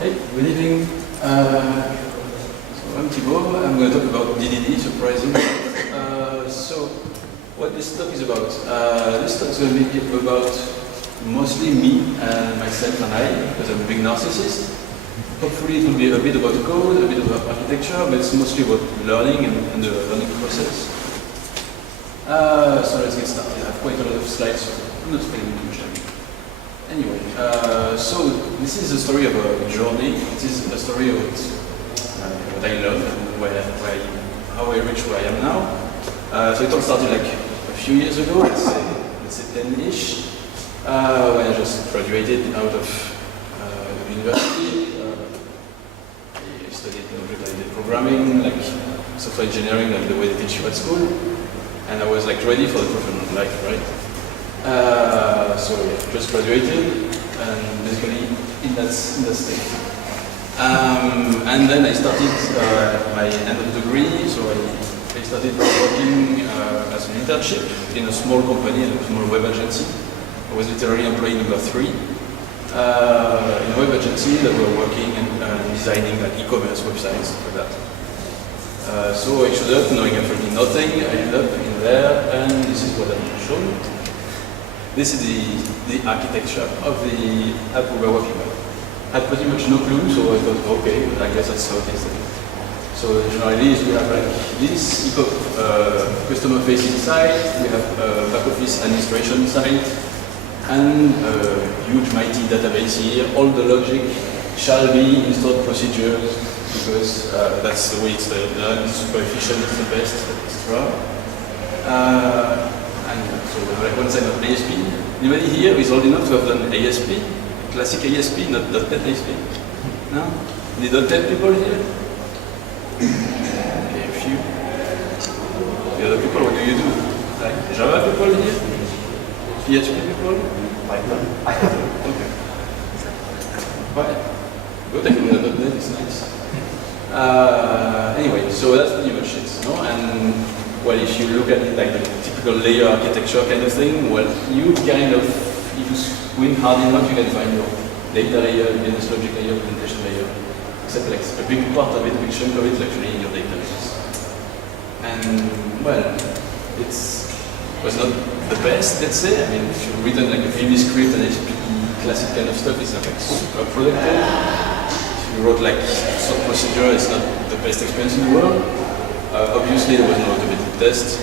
Hey, good evening. So I'm Thibaud. I'm going to talk about DDD, surprisingly. So, what this talk is about? This talk is going to be about mostly me and myself and I, because I'm a big narcissist. Hopefully it will be a bit about code, a bit about architecture, but it's mostly about learning and the learning process. So let's get started. I have quite a lot of slides, so I'm not spending too much time. Anyway, so this is a story of a journey. It is a story about what I love and how I reached where I am now. So it all started like a few years ago, let's say 10-ish, when I just graduated out of university. I studied object-oriented programming, like software engineering, like the way they teach you at school, and I was like ready for the professional life, right? So yeah, just graduated, and basically in that state. And then I started my end of degree, so I started working as an internship in a small company, a small web agency. I was literally employee number 3 in a web agency that were working and designing like e-commerce websites like that. So I showed up knowing absolutely nothing. I ended up in there, and this is what I'm showing. This is the architecture of the app we were working on. I had pretty much no clue, so I thought, okay, I guess that's how it is. So generally, we have like this customer-facing side, we have a back-office administration side, and a huge mighty database here. All the logic shall be in stored procedures, because that's the way it's done, it's super efficient, it's the best, etc. And so like one side of ASP. Anybody here is old enough to have done ASP? Classic ASP, not .NET ASP? No? Any .NET people here? Okay, a few. The other people, what do you do? Like Java people here? PHP people? Python. Okay. Right. Good, I think the .NET is nice. Anyway, so that's pretty much it, no? And well, if you look at it like the typical layer architecture kind of thing, well, you kind of, if you squint hard enough, you can find your data layer, business logic layer, presentation layer. Except like a big part of it, a big chunk of it is actually in your databases. And well, it was not the best, let's say. I mean, if you've written like a VB script and ASP classic kind of stuff, it's not like super productive. If you wrote like some procedure, it's not the best experience in the world. Obviously, there was no automated test.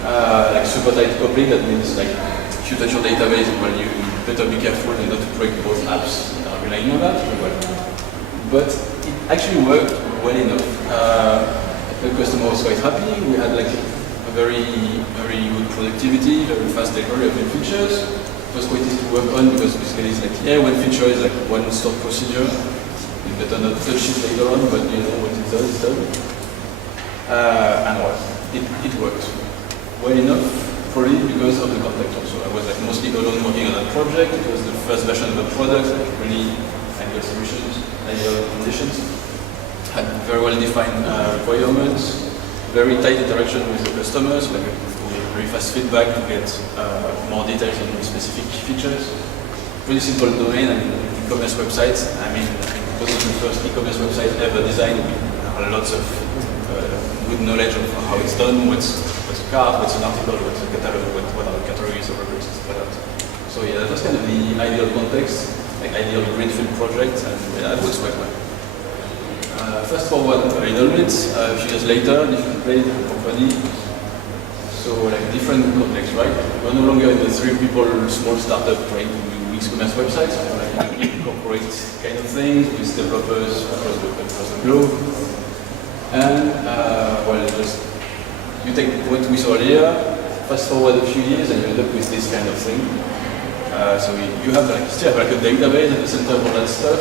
Like super tight coupling, that means like if you touch your database, well, you better be careful and not to break both apps that are relying on that. But it actually worked well enough. The customer was quite happy. We had like a very good productivity, very fast delivery of new features. It was quite easy to work on because basically it's like, yeah, one feature is like one stored procedure. You better not touch it later on, but you know what it does, it's done. And well, it worked well enough, probably because of the context also. I was like mostly alone working on that project. It was the first version of the product, like really ideal solutions, ideal conditions. Had very well defined requirements, very tight interaction with the customers, like very fast feedback to get more details on specific features. Pretty simple domain, and e-commerce websites. I mean, it was the first e-commerce website ever designed with lots of good knowledge of how it's done, what's a card, what's an article, what's a catalog, what are the categories of records, etc. So yeah, that was kind of the ideal context, like ideal greenfield project, and yeah, it works quite well. Fast forward a little bit, a few years later, different place, different company. So like different context, right? We're no longer in the 3 people small startup trying to do e-commerce websites, we're like corporate kind of things with developers across the globe. And well, just you take what we saw earlier, fast forward a few years, and you end up with this kind of thing. So you have like still have like a database at the center of all that stuff,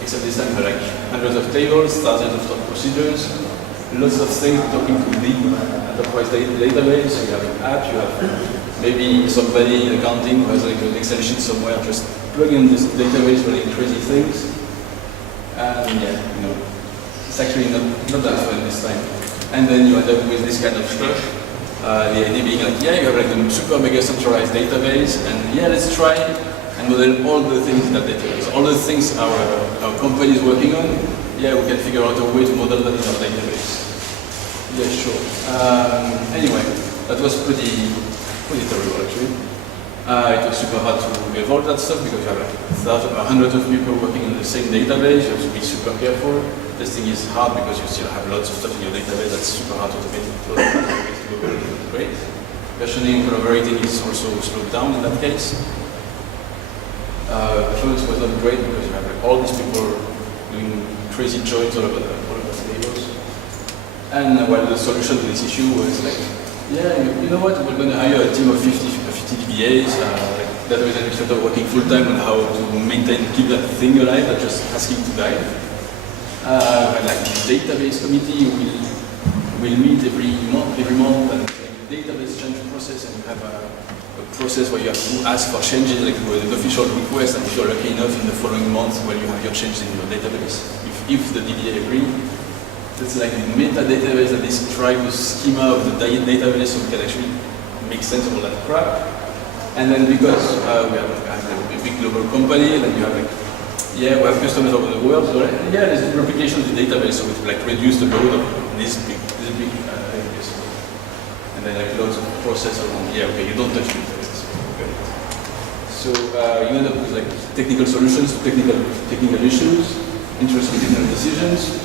except this time you have like hundreds of tables, thousands of stored procedures, lots of things talking to the enterprise database. So you have an app, you have maybe somebody in accounting who has like an Excel sheet somewhere, just plug in this database for like crazy things. And yeah, you know. It's actually not that fun this time. And then you end up with this kind of stuff. The idea being like, yeah, you have like a super mega centralized database, and yeah, let's try and model all the things in that database. All the things our company is working on, yeah, we can figure out a way to model that in our database. Yeah, sure. Anyway, that was pretty terrible actually. It was super hard to evolve that stuff because you have like hundreds of people working in the same database. You have to be super careful. Testing is hard because you still have lots of stuff in your database that's super hard to automate. Great. Versioning and collaborating is also slowed down in that case. Performance was not great because you have like all these people doing crazy joins all over the tables. And well, the solution to this issue was like, yeah, you know what, we're going to hire a team of 50 DBAs, database administrator working full-time on how to maintain, keep that thing alive, not just asking to die. Like the database committee will meet every month and the database change process, and you have a process where you have to ask for changes, like with an official request, and if you're lucky enough in the following month, well, you have your changes in your database. If the DBA agree, it's like a meta database that describes the schema of the database, so we can actually make sense of all that crap. And then because we have a big global company, then you have like, yeah, we have customers over the world, so yeah, there's replication of the database, so we like reduce the load of this big database. And then like loads of process around, yeah, okay, you don't touch the database. Okay. So you end up with like technical solutions to technical issues, interesting technical decisions.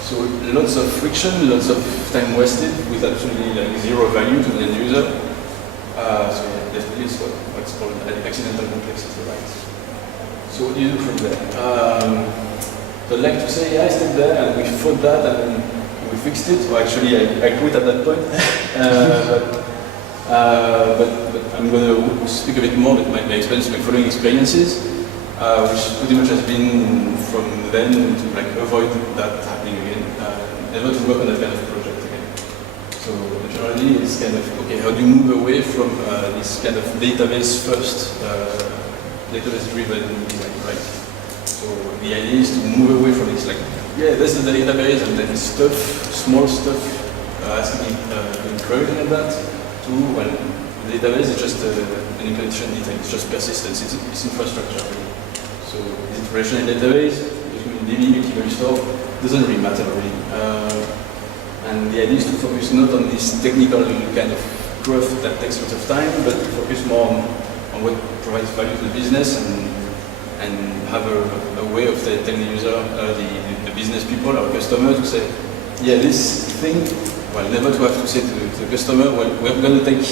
So lots of friction, lots of time wasted with absolutely like zero value to the end user. So yeah, definitely it's what's called accidental complexity, right? So what do you do from there? So I'd like to say, yeah, I stepped there and we fought that and we fixed it. Well, actually, I quit at that point. But I'm going to speak a bit more about my experience, my following experiences, which pretty much has been from then to like avoid that happening again, never to work on that kind of project again. So generally, it's kind of okay. How do you move away from this kind of database first, database-driven design, right? So the idea is to move away from this, like, yeah, this is the database, and then stuff, small stuff, asking queries like that, to, well, the database is just an implementation detail, it's just persistence, it's infrastructure. Really. So is it relational database, DB, category store, doesn't really matter really. And the idea is to focus not on this technical kind of growth that takes lots of time, but to focus more on what provides value to the business and have a way of telling the user, the business people, our customer, to say, yeah, this thing, well, never to have to say to the customer, well, we're going to take,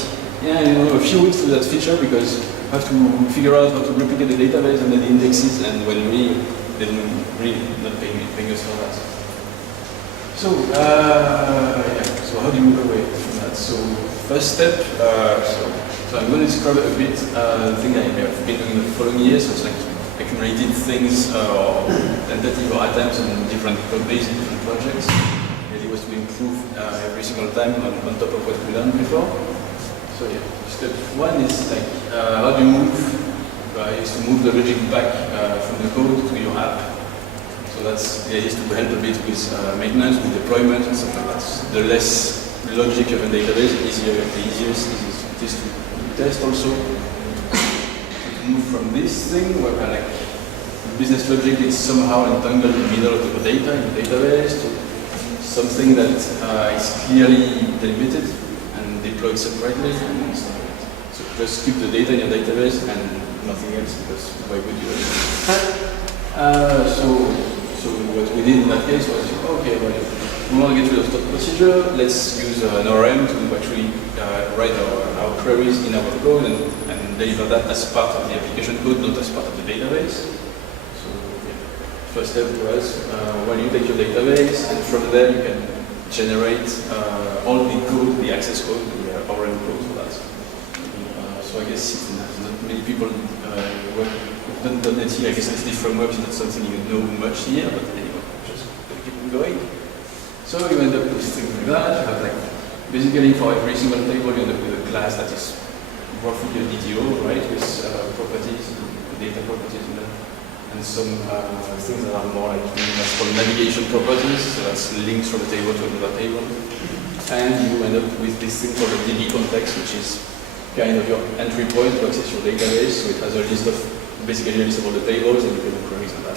yeah, you know, a few weeks to that feature because we have to figure out how to replicate the database and then the indexes, and when they don't really not paying us for that. So, yeah, so how do you move away from that? So, first step, so I'm going to describe a bit the thing I have been doing in the following years. So it's like accumulated things or tentative or attempts on different code bases, different projects. The idea was to improve every single time on top of what we've done before. So yeah, step one is like how do you move? Is to move the logic back from the code to your app. So that's the idea is to help a bit with maintenance, with deployment and stuff like that. The less logic of a database, the easier it is to test also. To move from this thing where like business logic is somehow entangled in the middle of the data in the database to something that is clearly delimited and deployed separately and stuff like that. So just keep the data in your database and nothing else, because why would you? So what we did in that case was, okay, well, we want to get rid of stored procedure, let's use an ORM to actually write our queries in our code and deliver that as part of the application code, not as part of the database. So yeah. First step was, well, you take your database, and from there you can generate all the code, the access code, the ORM code for that. So I guess not many people work with .NET here. I guess SD framework is not something you know much here, but anyway, just keep it going. So you end up with things like that. You have like, basically for every single table you end up with a class that is roughly a DTO, right, with properties, data properties in there, and some things that are more like that's called navigation properties, so that's links from a table to another table. And you end up with this thing called a DB context, which is kind of your entry point to access your database. So it has a list of basic analysis of all the tables, and you can do queries on that.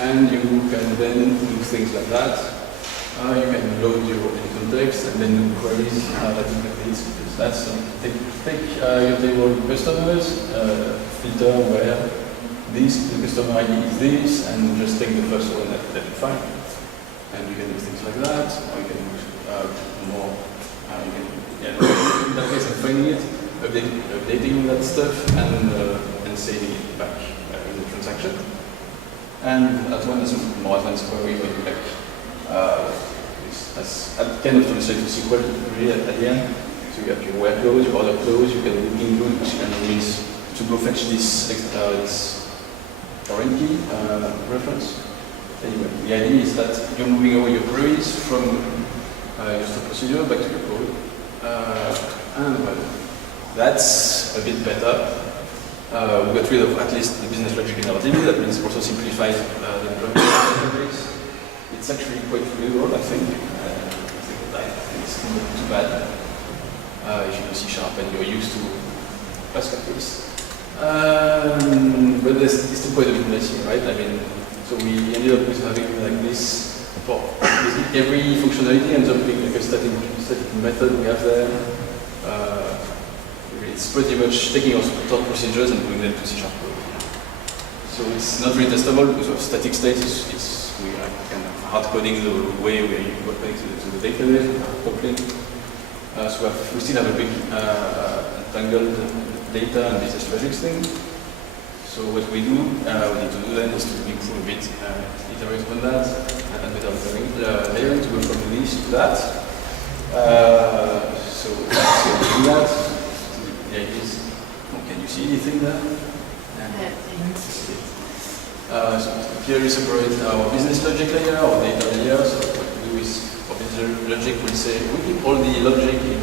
And you can then do things like that. You can load your context and then do queries that look like this. Because that's take your table customers, filter where the customer ID is this, and just take the first one that you find. And you can do things like that, or you can do more. In that case, I'm finding it, updating that stuff, and saving it back in the transaction. And that one is a more advanced query where you kind of translate to SQL really at the end. So you have your where clause, your other clause, you can include, which kind of means to go fetch this foreign key reference. Anyway, the idea is that you're moving over your queries from your stored procedure back to your code. And well, that's a bit better. We got rid of at least the business logic in our DDD. That means also simplifies the deployment of the database. It's actually quite fluid, I think. It's not too bad if you know C# and you're used to Pascal case. But it's still quite a bit messy, right? I mean, so we ended up with having like this for every functionality ends up being like a static method we have there. It's pretty much taking our stored procedures and moving them to C# code. So it's not really testable because of static state. We are kind of hard coding the way we are connected to the database, coupling. So we still have a big entangled data and business logics thing. So what we do, we need to do then is to improve a bit, iterate on that, and better layering to go from this to that. So let's do that. The idea is, can you see anything there? So here we separate our business logic layer, our data layer. So what we do is, for business logic, we say we keep all the logic in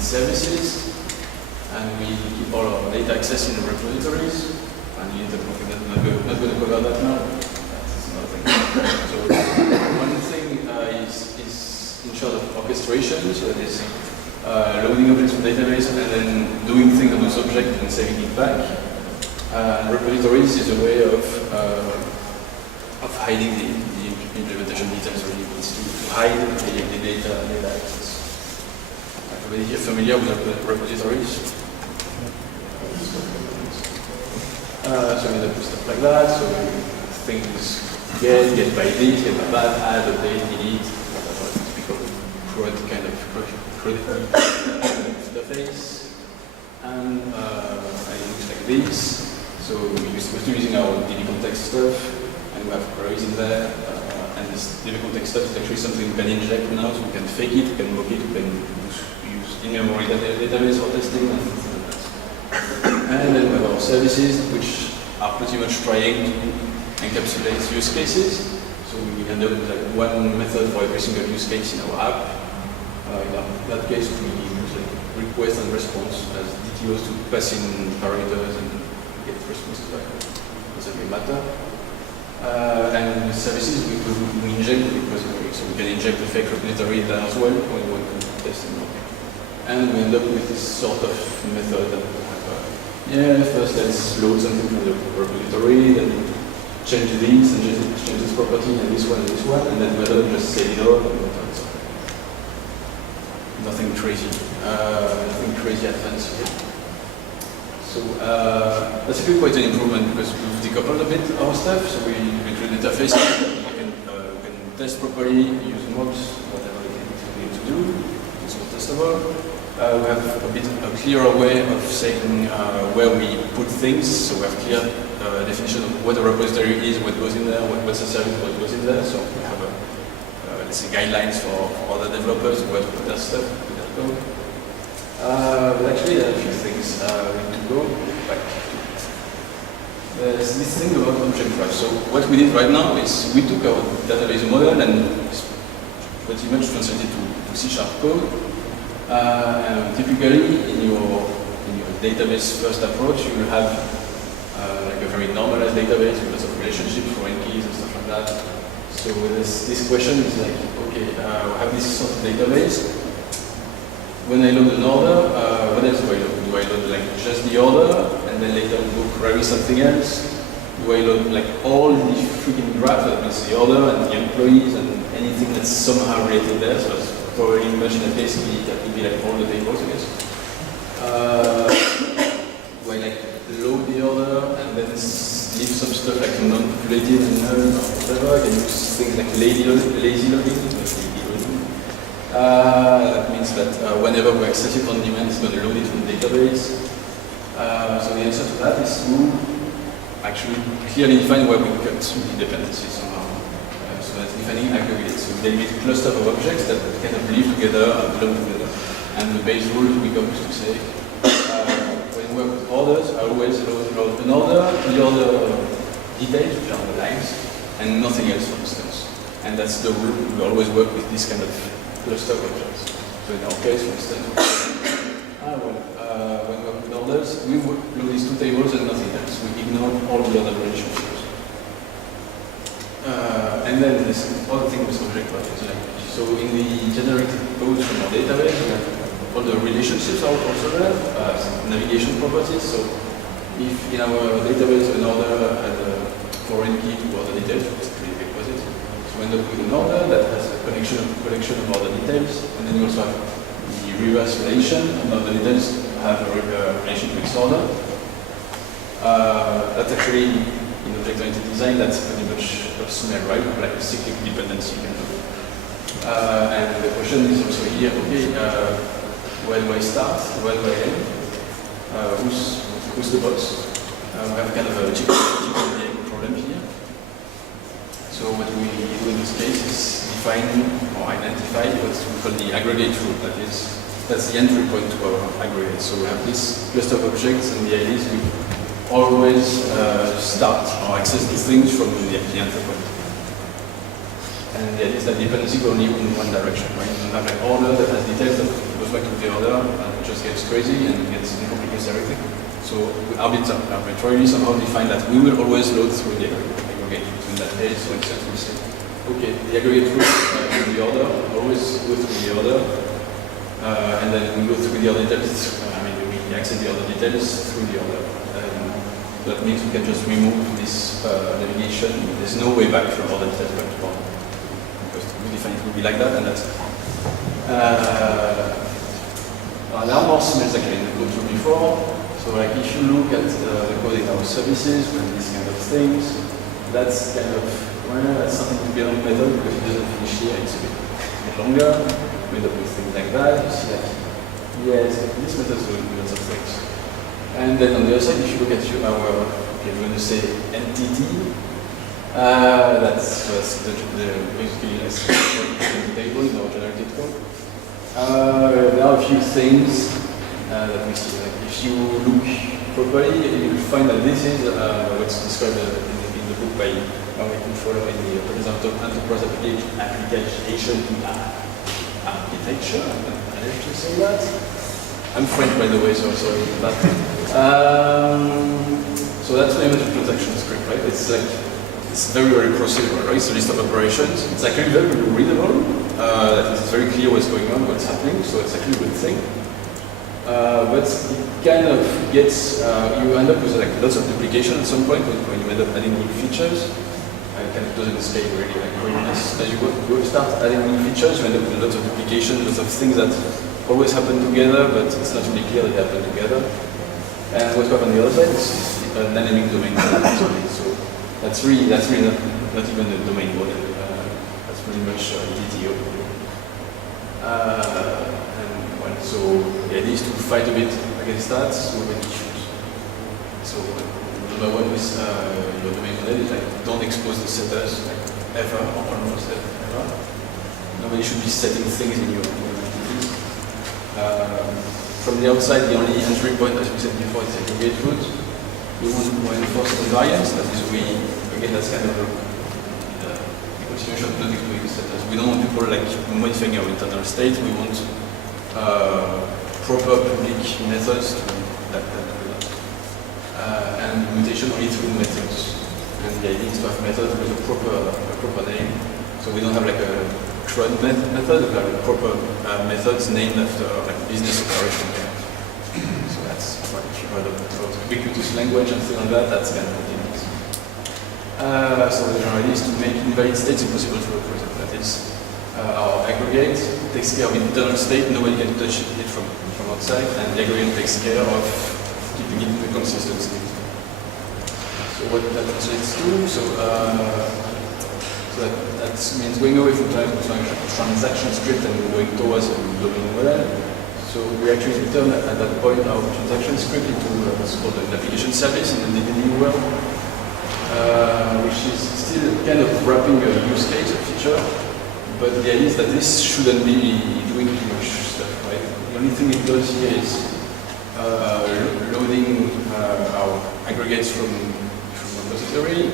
services, and we keep all our data access in the repositories. And you end up not going to cover that now. That's another thing. So one thing is in charge of orchestration. So that is loading objects from database and then doing things on this object and saving it back. Repositories is a way of hiding the implementation details. Really, it's to hide the data access. Everybody here familiar with repositories? So we end up with stuff like that. So things get by this, get by that, add, update, delete, typical CRUD kind of interface. And it looks like this. So we're still using our DB context stuff, and we have queries in there. And this DB context stuff is actually something we can inject now, so we can fake it, we can mock it, we can use in-memory database for testing and things like that. And then we have our services, which are pretty much trying to encapsulate use cases. So we end up with like one method for every single use case in our app. In that case, we use like request and response as DTOs to pass in parameters and get responses back. Doesn't really matter. And with services, we inject the repository, so we can inject the fake repository there as well when we want to test and mock. And we end up with this sort of method that first let's load something from the repository, then change this and change this property and this one, and then we just set it all. Nothing crazy advanced here. So that's actually quite an improvement because we've decoupled a bit our stuff. So we create interface. We can test properly, use mocks, whatever we need to do. It's more testable. We have a clearer way of saying where we put things. So we have clear definition of what a repository is, what goes in there, what's a service, what goes in there. So we have let's say guidelines for other developers where to put their stuff, put their code. But actually, there are a few things we need to go back to. There's this thing about object graph. So what we did right now is we took our database model and pretty much translated to C# code. Typically, in your database first approach, you will have like a very normalized database with lots of relationships, foreign keys, and stuff like that. So this question is like, okay, I have this sort of database. When I load an order, what else do I load? Do I load like just the order and then later go query something else, where you load like all the freaking graphs, that means the order and the employees and anything that's somehow related there. So it's probably much in a case that would be like all the tables, I guess. Where like load the order and then leave some stuff like non-populated and whatever. I can use things like lazy loading. That means that whenever we access it on demand, it's going to load it from the database. So the answer to that is to actually clearly define where we cut the dependencies somehow. So that's defining aggregates. So they make clusters of objects that kind of live together and belong together. And the base rule we come to say, when we work with orders, I always load an order, the order details, which are the lines, and nothing else, for instance. And that's the rule. We always work with this kind of cluster of objects. So in our case, for instance, when we work with orders, we load these two tables and nothing else. We ignore all the other relationships. And then this other thing with object language. So in the generated codes from our database, we have all the relationships are also there, navigation properties. So if in our database an order has a foreign key to other details, which is a prerequisite, so we end up with an order that has a collection of other details, and then you also have the reverse relation, and other details have a relation to its order. That's actually in object-oriented design, that's pretty much optional, right? Like a cyclic dependency kind of. And the question is also here, okay, where do I start? Where do I end? Who's the boss? We have kind of a chicken and egg problem here. So what we do in this case is define or identify what we call the aggregate root. That's the entry point to our aggregate. So we have this cluster of objects, and the idea is we always start or access these things from the entry point. And the idea is that dependency goes only in one direction, right? You don't have an order that has details that goes back to the order and it just gets crazy and gets complicates everything. So we arbitrarily somehow define that we will always load through the aggregate. So in that case, for instance, we say, okay, the aggregate root in the order, always go through the order, and then we go through the other details, we access the other details through the order. That means we can just remove this navigation. There's no way back from order details back to order. We define it will be like that, and that's it. There are more smells actually in the code from before. So like if you look at the code in our services with these kind of things, that's kind of, that's something to be on method because it doesn't finish here, it's a bit longer. We end up with things like that. You see like, yes, this method is doing lots of things. And then on the other side, if you look at our, okay, I'm going to say entity, that's basically the table in our generated code. There are a few things that we see. Like if you look properly, you will find that this is what's described in the book by our controller in the horizontal enterprise application architecture. I have to say that. I'm French, by the way, so sorry about that. So that's very much a transaction script, right? It's very, very procedural, right? It's a list of operations. It's actually very readable. That is very clear what's going on, what's happening, so it's actually a good thing. But it kind of gets, you end up with like lots of duplication at some point when you end up adding new features. It kind of doesn't scale really like very nice. As you start adding new features, you end up with lots of duplication, lots of things that always happen together, but it's not really clear they happen together. And what we have on the other side is a dynamic domain model. So that's really not even a domain model. That's pretty much DTO. So the idea is to fight a bit against that with issues. So number one with your domain model is like don't expose the setters like ever or almost ever. Nobody should be setting things in your entities. From the outside, the only entry point, as we said before, is aggregate root. We want to enforce invariance. That is, again, that's kind of a continuation of not exposing setters. We don't want people like modifying our internal state. We want proper public methods to that. And mutation only through methods. And the idea is to have methods with a proper name. So we don't have like a CRUD method, we have a proper methods named after like business operation. So that's quite heard about ubiquitous language and things like that, that's kind of continuous. So the general idea is to make invalid states impossible to represent. That is, our aggregate takes care of internal state, nobody can touch it from outside, and the aggregate takes care of keeping it in the consistent state. So what that translates to, so that means going away from transaction script and going towards a domain model. So we actually turn at that point our transaction script into what's called an application service in the DDD world, which is still kind of wrapping a use case, a feature, but the idea is that this shouldn't be doing too much stuff, right? The only thing it does here is loading our aggregates from repository,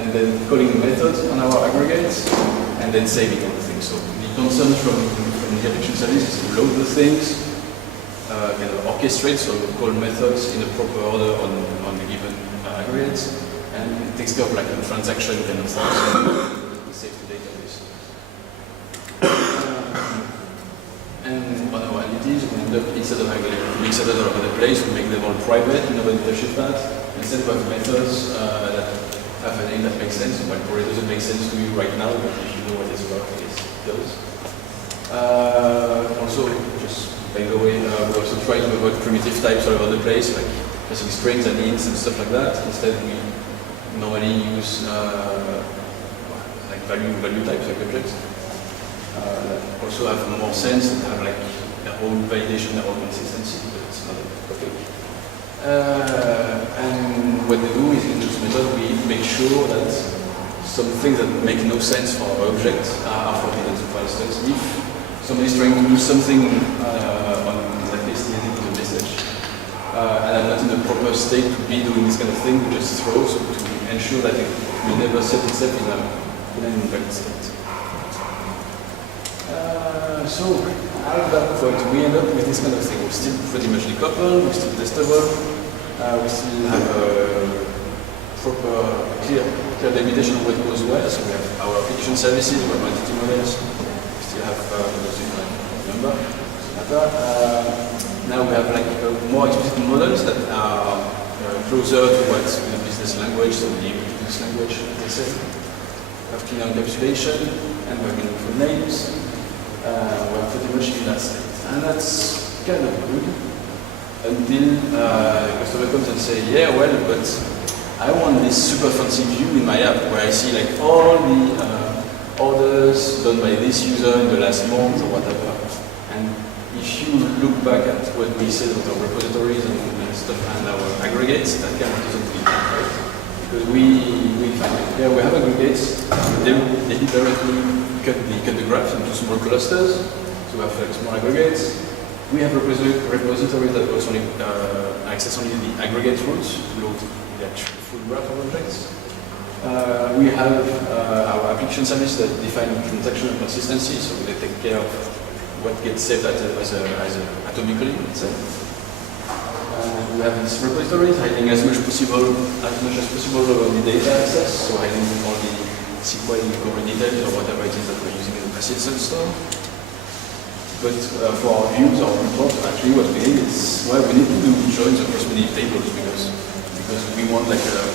and then calling methods on our aggregates, and then saving all the things. So the concern from the application service is to load the things, kind of orchestrate, so call methods in a proper order on the given aggregates, and it takes care of like a transaction kind of thing, so it saves the database. And on our entities, we end up, instead of having mixers all over the place, we make them all private, nobody touches that. Instead we have methods that have a name that makes sense, but probably doesn't make sense to you right now, but if you know what it's about, I guess it does. Also, just by the way, we also try to avoid primitive types all over the place, like passing strings and ints and stuff like that. Instead, we normally use like value types, like objects. That also have more sense and have like their own validation, their own consistency, but it's not a topic. And what they do is in this method we make sure that some things that make no sense for our object are forbidden. So for instance, if somebody is trying to do something on like this DDD message, and I'm not in the proper state to be doing this kind of thing, we just throw so to ensure that it will never set itself in an invalid state. So at that point we end up with this kind of thing. We're still pretty much decoupled, we're still testable, we still have a proper, clear delimitation of what goes where. So we have our application services, we have entity models, we still have number, now we have like more explicit models that are closer to what the business language, so the business language, they say. We have cleaner encapsulation, and we have meaningful names. We're pretty much in that state. And that's kind of good until the customer comes and say, yeah, well, but I want this super fancy view in my app where I see like all the orders done by this user in the last month or whatever. And if you look back at what we said about our repositories and stuff and our aggregates, that kind of doesn't fit, right? Because we find it. Yeah, we have aggregates, they deliberately cut the graphs into small clusters, so we have like small aggregates. We have repositories that also access only the aggregate routes to load the actual full graph of objects. We have our application service that define transaction and consistency, so they take care of what gets saved as atomically, let's say. We have these repositories hiding as much as possible over the data access, so hiding all the SQL core details or whatever it is that we're using in the persistent store. But for our views or reports, actually what we need is, well, we need to do joins across many tables because we want like a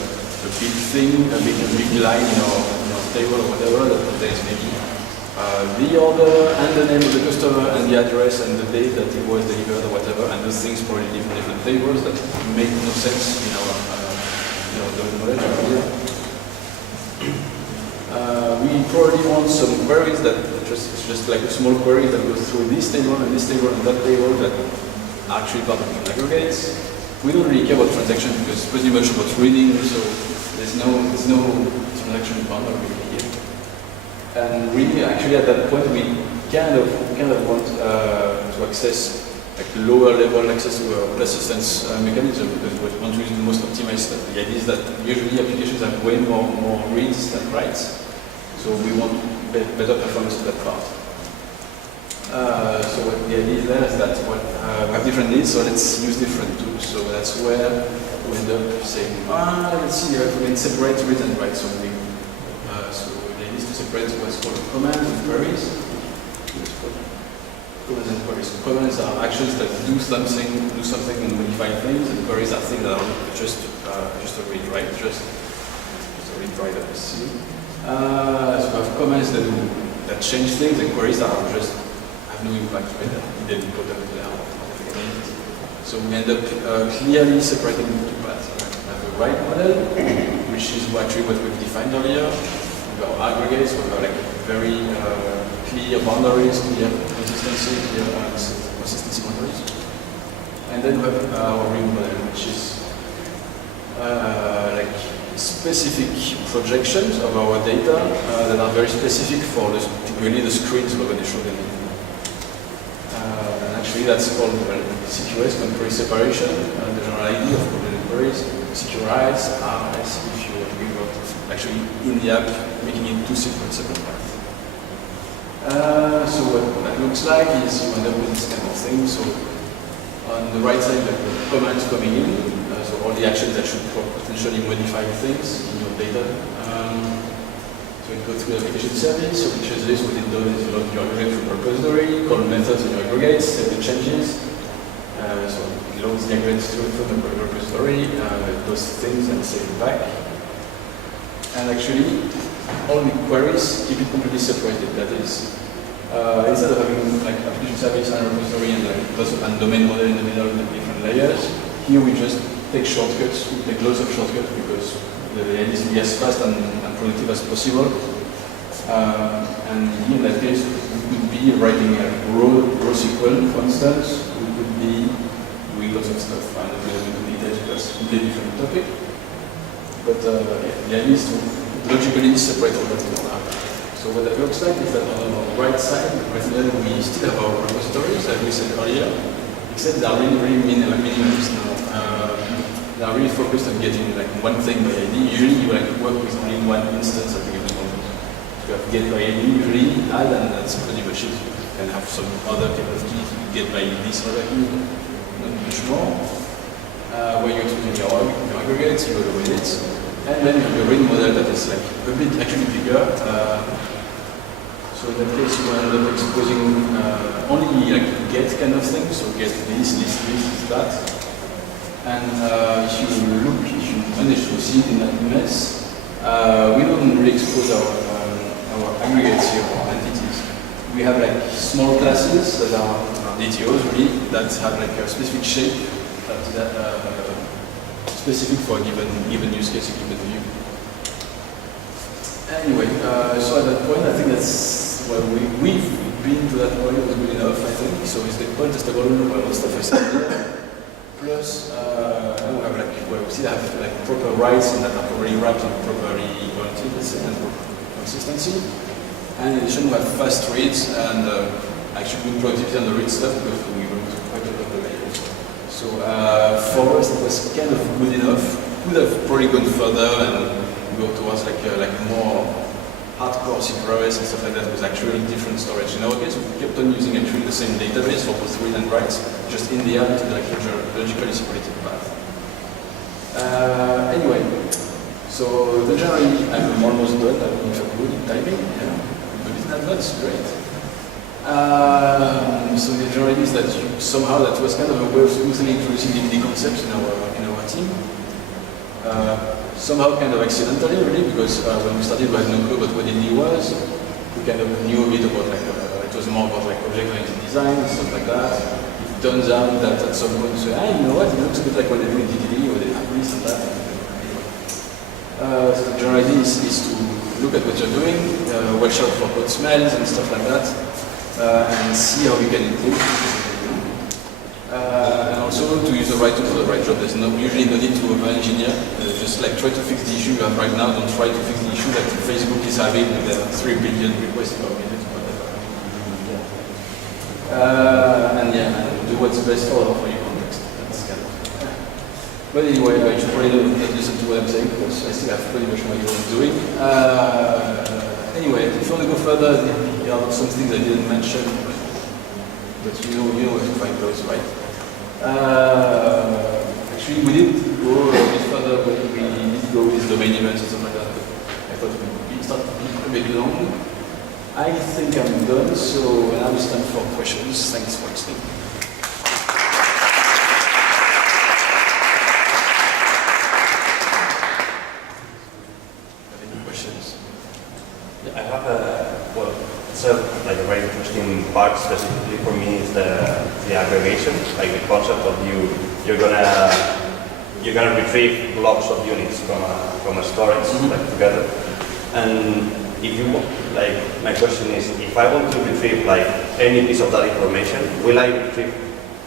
big thing, a big line in our table or whatever that contains maybe the order and the name of the customer and the address and the date that it was delivered or whatever, and those things probably live in different tables that make no sense in our domain knowledge. We probably want some queries that just like a small query that goes through this table and that table that are actually part of the aggregates. We don't really care about transaction because it's pretty much about reading, so there's no transaction boundary really here. And really, actually, at that point, we kind of want to access like lower level access to a persistence mechanism because we want to use the most optimized. The idea is that usually applications have way more reads than writes, so we want better performance to that part. So what the idea there is that we have different needs, so let's use different tools. So that's where we end up saying, let's see, we can separate read and write something. So the idea is to separate what's called commands and queries. commands and queries. So commands are actions that do something and modify things, and queries are things that are just a read, right? Just a read write up. See. So we have commands that change things, and queries that are just have no impact, right? They didn't put them there. So we end up clearly separating the two paths. We have a write model, which is actually what we've defined earlier. We have aggregates, we have like very clear boundaries, clear consistency, clear consistency boundaries. And then we have our read model, which is like specific projections of our data that are very specific for typically the screens we're going to show them. Actually, that's called CQS, query separation. The general idea of query queries, CQRS, RS, if you want to give out, actually in the app, making it two separate paths. So what that looks like is you end up with this kind of thing. So on the right side, the commands coming in, so all the actions that should potentially modify things in your data. So it goes through the application service, so which is this, what it does is load your aggregate from repository, call methods in your aggregates, save the changes. So it loads the aggregates from the repository, it does things and save it back. And actually, all the queries keep it completely separated. That is, instead of having like application service and repository and domain model in the middle with different layers, here we just take shortcuts, we take loads of shortcuts because the idea is to be as fast and productive as possible. And in that case, we could be writing a raw SQL, for instance. We could be doing lots of stuff. I'm not going to go into details because it's a completely different topic. But the idea is to logically separate all that in our app. So what that looks like is that on the right side, we still have our repositories, as we said earlier, except they are really minimalist now. They are really focused on getting like one thing by ID. Usually you like work with only one instance at a given moment. You have get by ID, usually add, and that's pretty much it. You can have some other type of key, get by this other key, not much more. Where you're using your aggregates, you evaluate it. And then you have your read model that is like a bit actually bigger. So in that case you end up exposing only like get kind of thing, so get this, that. And if you manage to see it in that mess, we don't really expose our aggregates here, or entities. We have like small classes that are DTOs really, that have like a specific shape that specific for a given use case, a given view. Anyway, so at that point, I think that's, well, we've been to that point, it was good enough, I think. So it's the contestable stuff I said there. Plus, we have like, well, we still have like proper rights and that are properly wrapped and properly guaranteed, let's say, and consistency. And in addition, we have fast reads and actually good productivity on the read stuff because we removed quite a lot of the layers. So for us, it was kind of good enough. Could have probably gone further and go towards like more hardcore CQRS and stuff like that with actually different storage. In our case, we kept on using actually the same database for both read and writes, just in the app to like logically separated path. Anyway, so generally I'm almost done. I don't know if I'm good in typing. Yeah, good in advance, great. So the generality is that somehow that was kind of a way of smoothly introducing DDD concepts in our team. Somehow kind of accidentally, really, because when we started, we had no clue about what DDD was. We kind of knew a bit about like, it was more about like object-oriented design and stuff like that. It turns out that at some point you say, you know what, it looks a bit like what they do in DDD, or they have this and that. So the general idea is to look at what you're doing, watch out for code smells and stuff like that, and see how you can improve. And also to use the right tool for the right job. There's usually no need to over-engineer. Just like try to fix the issue you have right now. Don't try to fix the issue that Facebook is having with their 3 billion requests per minute, whatever. And do what's best for your context. That's kind of. But anyway, I should probably not listen to what I'm saying because I still have pretty much my own doing. Anyway, if you want to go further, there are some things I didn't mention, but you know where to find those, right? Actually, we did go a bit further, but we did go with domain events and stuff like that. But I thought we started a bit long. I think I'm done, so now it's time for questions. Thanks for listening. Any questions? I have it's a very interesting part specifically for me is the aggregation, like the concept of you're gonna retrieve lots of units from a storage together, and if you my question is, if I want to retrieve any piece of that information, will I retrieve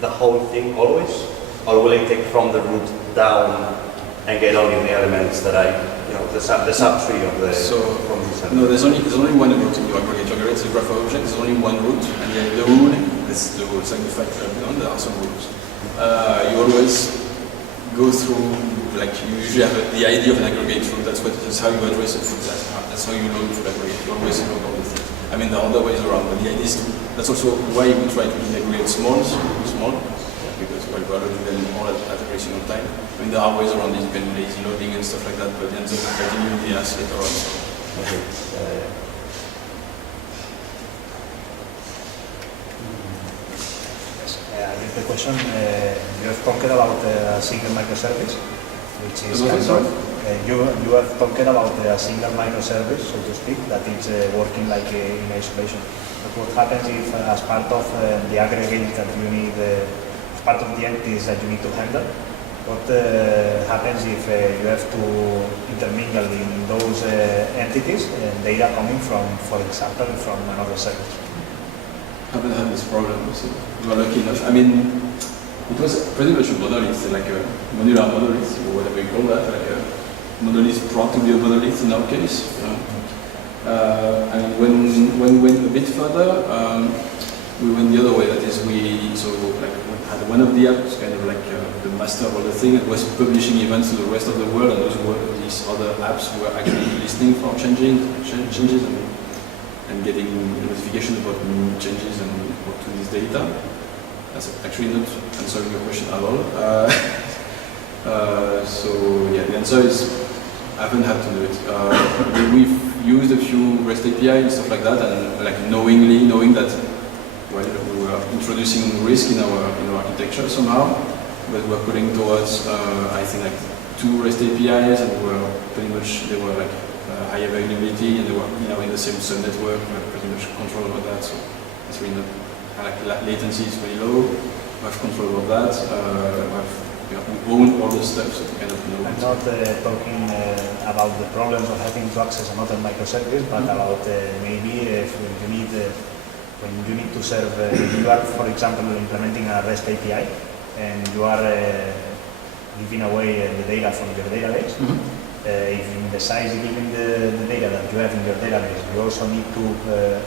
the whole thing always, or will I take from the root down and get only the elements that the subtree of the from this? No, there's only one root in your aggregate. Your aggregate is a graph of objects. There's only one root, and the rule is the rule. It's like the fact that there are some rules. You always go through, you usually have the idea of an aggregate root. That's how you address it. That's how you load full aggregate. You always load all the things. I mean, there are other ways around, but the idea is that's also why we try to aggregate small, because we are loading them all at every single time. I mean, there are ways around it. You can do lazy loading and stuff like that, but it ends up continuing the AS later on. Okay. I guess the question, you have talked about a single microservice, which is you have talked about a single microservice, so to speak, that is working in isolation. But what happens if, as part of the aggregate that you need, as part of the entities that you need to handle, what happens if you have to intermingle in those entities data coming from, for example, from another service? I haven't had this problem, so we are lucky enough. I mean, it was pretty much a monolith, like a modular monolith, or whatever you call that, like a monolith proud to be a monolith in our case. And when we went a bit further, we went the other way. That is, we had one of the apps, kind of like the master of the thing, and was publishing events to the rest of the world, and these other apps were actually listening for changes and getting notification about new changes and what to this data. That's actually not answering your question at all. So yeah, the answer is I haven't had to do it. We've used a few REST API and stuff like that, and knowing that we were introducing risk in our architecture somehow, but we're putting towards I think 2 REST APIs, and they were high availability, and they were in the same subnetwork. We have pretty much control over that, so it's really not latency is very low. We have control over that. We own all the stuff, so we kind of know. I'm not talking about the problems of having to access another microservice, but about maybe if when you need to serve, you are, for example, implementing a REST API, and you are giving away the data from your database. If in the size given the data that you have in your database, you also need to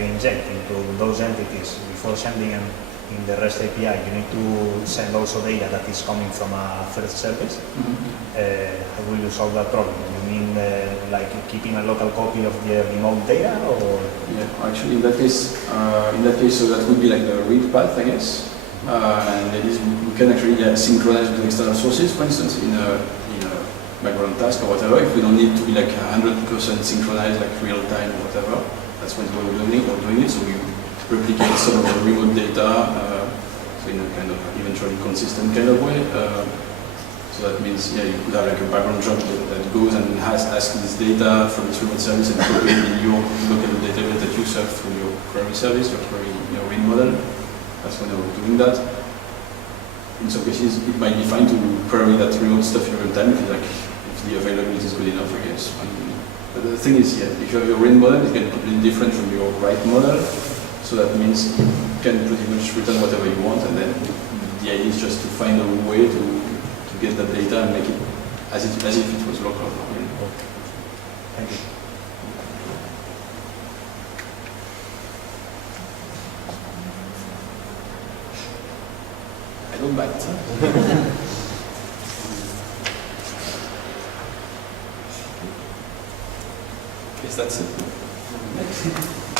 inject into those entities before sending them in the REST API, you need to send also data that is coming from a third service. How will you solve that problem? You mean keeping a local copy of the remote data, or? Yeah, actually, in that case, so that would be like the read path, I guess. And that is, we can actually synchronize with external sources, for instance, in a background task or whatever. If we don't need to be 100% synchronized, real time or whatever, that's when we're doing it. So we replicate some of the remote data, so in a kind of eventually consistent kind of way. So that means, you could have a background job that goes and asks this data from this remote service and put it in your local database that you serve through your query service, your query read model. That's when we're doing that. In some cases, it might be fine to query that remote stuff every time if the availability is good enough, I guess. But the thing is, if you have your read model, it's going to be completely different from your write model. So that means you can pretty much return whatever you want, and then the idea is just to find a way to get that data and make it as if it was local. Thank you. I don't bite. Yes, that's it. Next.